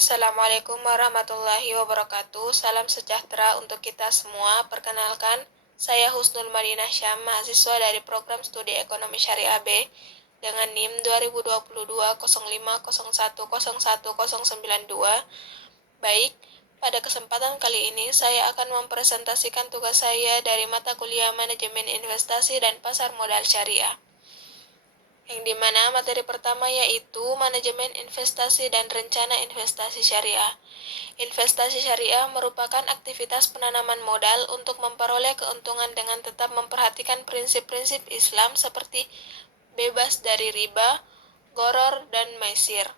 Assalamualaikum warahmatullahi wabarakatuh. Salam sejahtera untuk kita semua. Perkenalkan, saya Husnul Madinah Syam, mahasiswa dari program studi ekonomi syariah B dengan NIM 2022 Baik, pada kesempatan kali ini saya akan mempresentasikan tugas saya dari mata kuliah Manajemen Investasi dan Pasar Modal Syariah, yang dimana materi pertama yaitu Manajemen Investasi dan Rencana Investasi Syariah. Investasi syariah merupakan aktivitas penanaman modal untuk memperoleh keuntungan dengan tetap memperhatikan prinsip-prinsip Islam seperti bebas dari riba, gharar, dan maisir.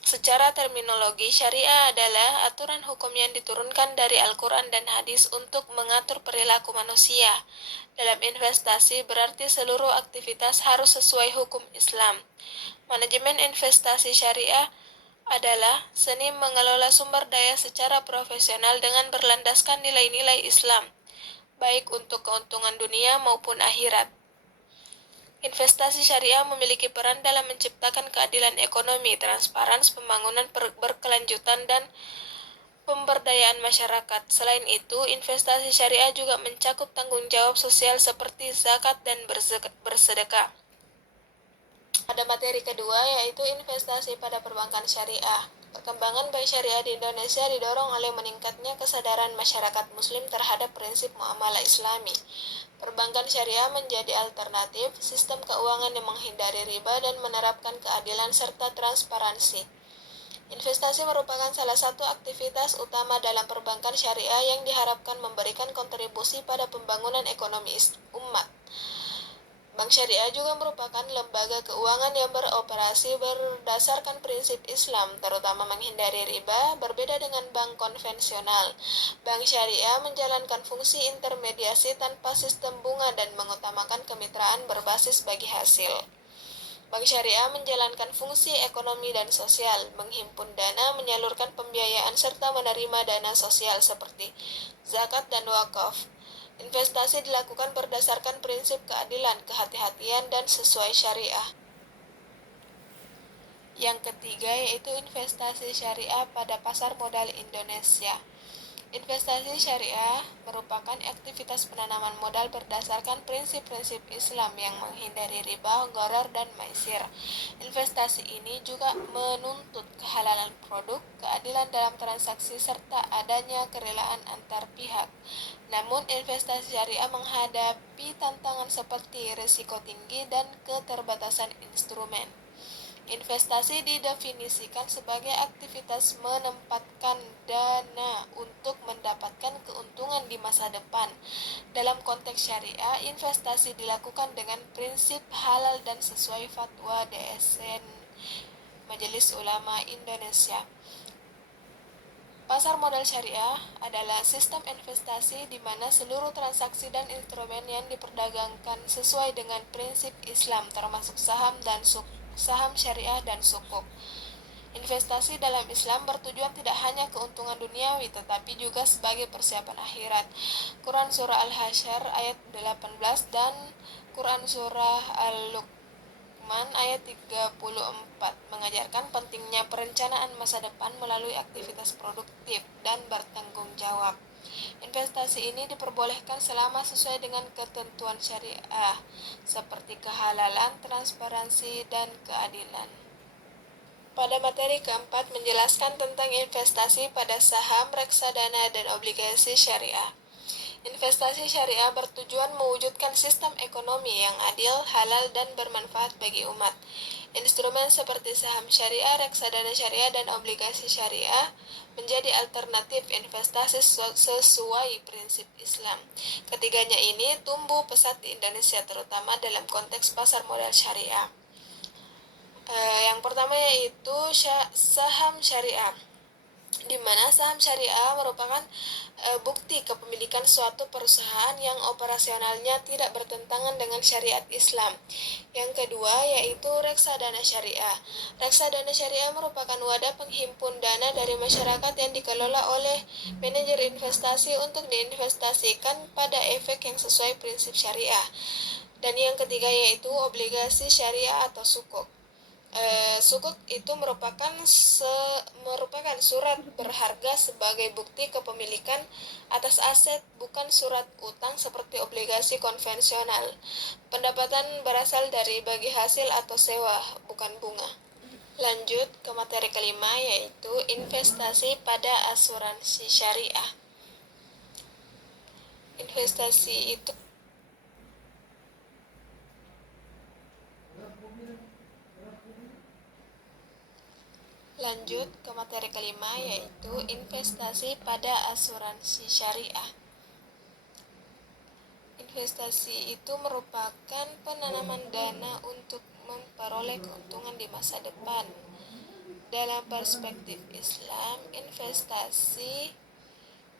Secara terminologi, syariah adalah aturan hukum yang diturunkan dari Al-Quran dan hadis untuk mengatur perilaku manusia. Dalam investasi berarti seluruh aktivitas harus sesuai hukum Islam. Manajemen investasi syariah adalah seni mengelola sumber daya secara profesional dengan berlandaskan nilai-nilai Islam, baik untuk keuntungan dunia maupun akhirat. Investasi syariah memiliki peran dalam menciptakan keadilan ekonomi, transparansi, pembangunan berkelanjutan, dan pemberdayaan masyarakat. Selain itu, investasi syariah juga mencakup tanggung jawab sosial seperti zakat dan bersedekah. Pada materi kedua yaitu investasi pada perbankan syariah. Perkembangan bank syariah di Indonesia didorong oleh meningkatnya kesadaran masyarakat muslim terhadap prinsip muamalah Islami. Perbankan syariah menjadi alternatif sistem keuangan yang menghindari riba dan menerapkan keadilan serta transparansi. Investasi merupakan salah satu aktivitas utama dalam perbankan syariah yang diharapkan memberikan kontribusi pada pembangunan ekonomi umat. Bank syariah juga merupakan lembaga keuangan yang beroperasi berdasarkan prinsip Islam, terutama menghindari riba, berbeda dengan bank konvensional. Bank syariah menjalankan fungsi intermediasi tanpa sistem bunga dan mengutamakan kemitraan berbasis bagi hasil. Bank syariah menjalankan fungsi ekonomi dan sosial, menghimpun dana, menyalurkan pembiayaan, serta menerima dana sosial seperti zakat dan wakaf. Investasi dilakukan berdasarkan prinsip keadilan, kehati-hatian, dan sesuai syariah. Yang ketiga yaitu investasi syariah pada pasar modal Indonesia. Investasi syariah merupakan aktivitas penanaman modal berdasarkan prinsip-prinsip Islam yang menghindari riba, gharar, dan maisir. Investasi ini juga menuntut kehalalan produk, keadilan dalam transaksi, serta adanya kerelaan antar pihak. Namun, investasi syariah menghadapi tantangan seperti risiko tinggi dan keterbatasan instrumen. Investasi didefinisikan sebagai aktivitas menempatkan dana untuk mendapatkan keuntungan di masa depan. Dalam konteks syariah, investasi dilakukan dengan prinsip halal dan sesuai fatwa DSN Majelis Ulama Indonesia. Pasar modal syariah adalah sistem investasi di mana seluruh transaksi dan instrumen yang diperdagangkan sesuai dengan prinsip Islam, termasuk saham syariah dan sukuk. Investasi dalam Islam bertujuan tidak hanya keuntungan duniawi tetapi juga sebagai persiapan akhirat. Quran Surah Al-Hasyr ayat 18 dan Quran Surah Al-Luqman ayat 34 mengajarkan pentingnya perencanaan masa depan melalui aktivitas produktif dan bertanggung jawab. Investasi ini diperbolehkan selama sesuai dengan ketentuan syariah seperti kehalalan, transparansi, dan keadilan. Pada materi keempat menjelaskan tentang investasi pada saham, reksadana, dan obligasi syariah. Investasi syariah bertujuan mewujudkan sistem ekonomi yang adil, halal, dan bermanfaat bagi umat. Instrumen seperti saham syariah, reksadana syariah, dan obligasi syariah menjadi alternatif investasi sesuai prinsip Islam. Ketiganya ini tumbuh pesat di Indonesia, terutama dalam konteks pasar modal syariah. Yang pertama yaitu saham syariah, di mana saham syariah merupakan bukti kepemilikan suatu perusahaan yang operasionalnya tidak bertentangan dengan syariat Islam. Yang kedua yaitu reksadana syariah. Reksadana syariah merupakan wadah penghimpun dana dari masyarakat yang dikelola oleh manajer investasi untuk diinvestasikan pada efek yang sesuai prinsip syariah. Dan yang ketiga yaitu obligasi syariah atau sukuk. Sukuk itu merupakan surat berharga sebagai bukti kepemilikan atas aset, bukan surat utang seperti obligasi konvensional. Pendapatan berasal dari bagi hasil atau sewa, bukan bunga. Lanjut ke materi kelima, yaitu investasi pada asuransi syariah. Investasi itu Lanjut ke materi kelima, yaitu investasi pada asuransi syariah. Investasi itu merupakan penanaman dana untuk memperoleh keuntungan di masa depan. Dalam perspektif Islam, investasi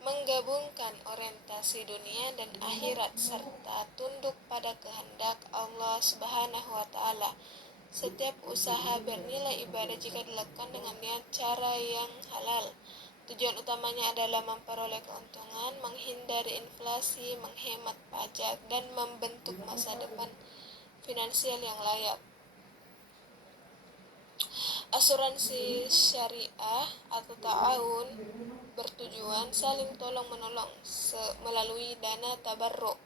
menggabungkan orientasi dunia dan akhirat serta tunduk pada kehendak Allah Subhanahu wa taala. Setiap usaha bernilai ibadah jika dilakukan dengan niat cara yang halal. Tujuan utamanya adalah memperoleh keuntungan, menghindari inflasi, menghemat pajak, dan membentuk masa depan finansial yang layak. Asuransi syariah atau ta'awun bertujuan saling tolong-menolong melalui dana tabarruk.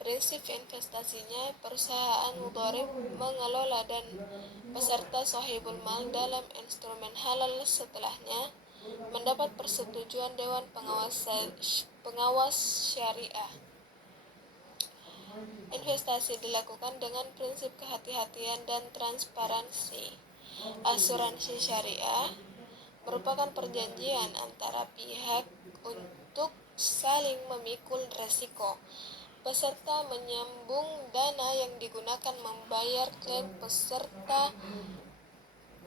Prinsip investasinya, perusahaan mudharib mengelola dan peserta sahibul mal dalam instrumen halal setelahnya mendapat persetujuan Dewan Pengawas Syariah. Investasi dilakukan dengan prinsip kehati-hatian dan transparansi. Asuransi syariah merupakan perjanjian antara pihak untuk saling memikul resiko. Peserta menyambung dana yang digunakan membayar klaim peserta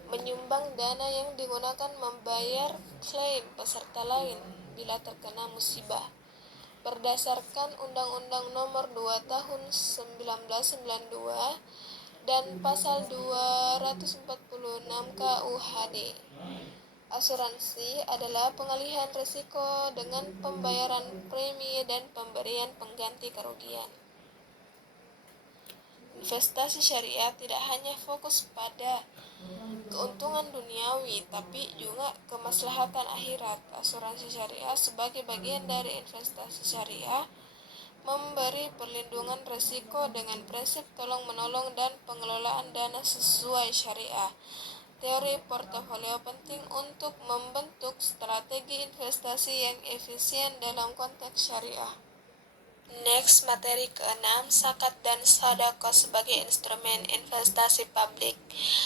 menyumbang dana yang digunakan membayar klaim peserta lain bila terkena musibah. Berdasarkan Undang-Undang Nomor 2 Tahun 1992 dan Pasal 246 KUHD. Asuransi adalah pengalihan risiko dengan pembayaran premi dan pemberian pengganti kerugian. Investasi syariah tidak hanya fokus pada keuntungan duniawi, tapi juga kemaslahatan akhirat. Asuransi syariah sebagai bagian dari investasi syariah memberi perlindungan risiko dengan prinsip tolong-menolong dan pengelolaan dana sesuai syariah. Teori portofolio penting untuk membentuk strategi investasi yang efisien dalam konteks syariah. Next, materi ke-6, zakat dan sedekah sebagai instrumen investasi publik.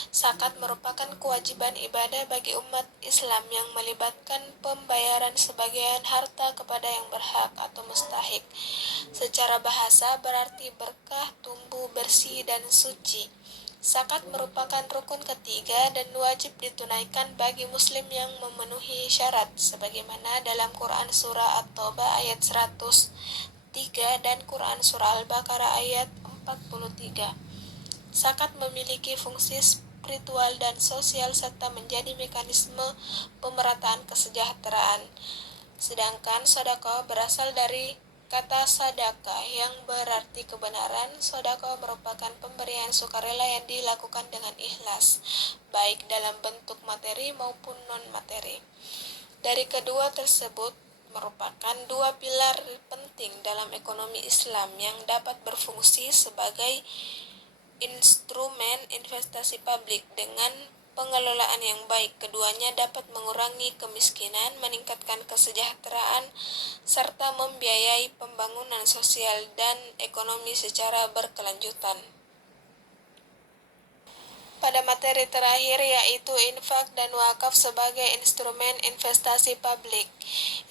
Zakat merupakan kewajiban ibadah bagi umat Islam yang melibatkan pembayaran sebagian harta kepada yang berhak atau mustahik. Secara bahasa berarti berkah, tumbuh, bersih, dan suci. Zakat merupakan rukun ketiga dan wajib ditunaikan bagi muslim yang memenuhi syarat sebagaimana dalam Quran surah At-Taubah ayat 103 dan Quran surah Al-Baqarah ayat 43. Zakat memiliki fungsi spiritual dan sosial serta menjadi mekanisme pemerataan kesejahteraan. Sedangkan sedekah berasal dari kata sadaqah yang berarti kebenaran. Sedekah merupakan pemberian sukarela yang dilakukan dengan ikhlas, baik dalam bentuk materi maupun non-materi. Dari kedua tersebut merupakan dua pilar penting dalam ekonomi Islam yang dapat berfungsi sebagai instrumen investasi publik. Dengan pengelolaan yang baik, keduanya dapat mengurangi kemiskinan, meningkatkan kesejahteraan, serta membiayai pembangunan sosial dan ekonomi secara berkelanjutan. Pada materi terakhir, yaitu infak dan wakaf sebagai instrumen investasi publik.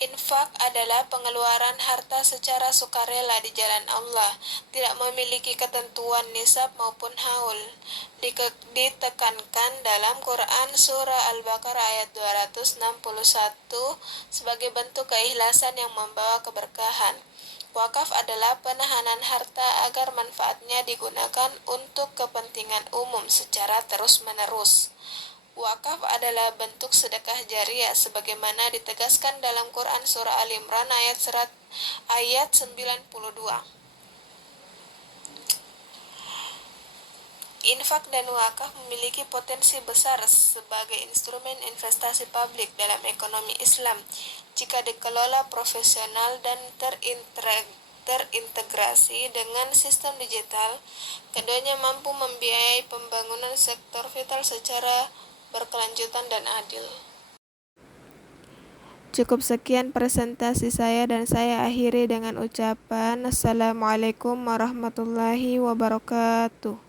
Infak adalah pengeluaran harta secara sukarela di jalan Allah, tidak memiliki ketentuan nisab maupun haul. Ditekankan dalam Quran surah Al-Baqarah ayat 261 sebagai bentuk keikhlasan yang membawa keberkahan. Wakaf adalah penahanan harta agar manfaatnya digunakan untuk kepentingan umum secara terus-menerus. Wakaf adalah bentuk sedekah jariah sebagaimana ditegaskan dalam Quran surah Al-Imran ayat 92. Infak dan wakaf memiliki potensi besar sebagai instrumen investasi publik dalam ekonomi Islam jika dikelola profesional dan terintegrasi dengan sistem digital. Keduanya mampu membiayai pembangunan sektor vital secara berkelanjutan dan adil. Cukup sekian presentasi saya dan saya akhiri dengan ucapan Assalamualaikum warahmatullahi wabarakatuh.